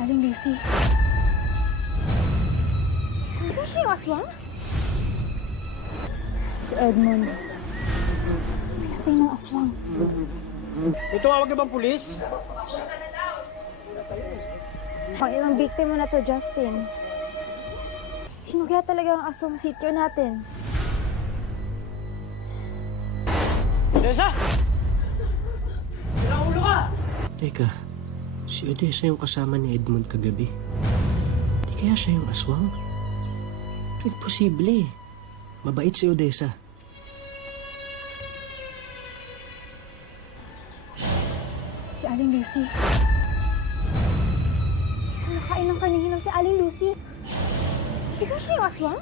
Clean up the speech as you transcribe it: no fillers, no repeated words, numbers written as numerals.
Aling Lucy. Di ba siya yung aswang? Si Edmond. Pinatay ng aswang. May tumawag na bang pulis? Pang ilang biktima na to, Justin. Sino kaya talaga ang aswang sityo natin? Odessa! Sirang ulo ka! Teka, si Odessa yung kasama ni Edmond kagabi. Di kaya siya yung aswang? Pero imposible eh. Mabait si Odessa. Si Aling Lucy. Nakain ng kanihinaw si Aling Lucy. Di ba siya yung aswang?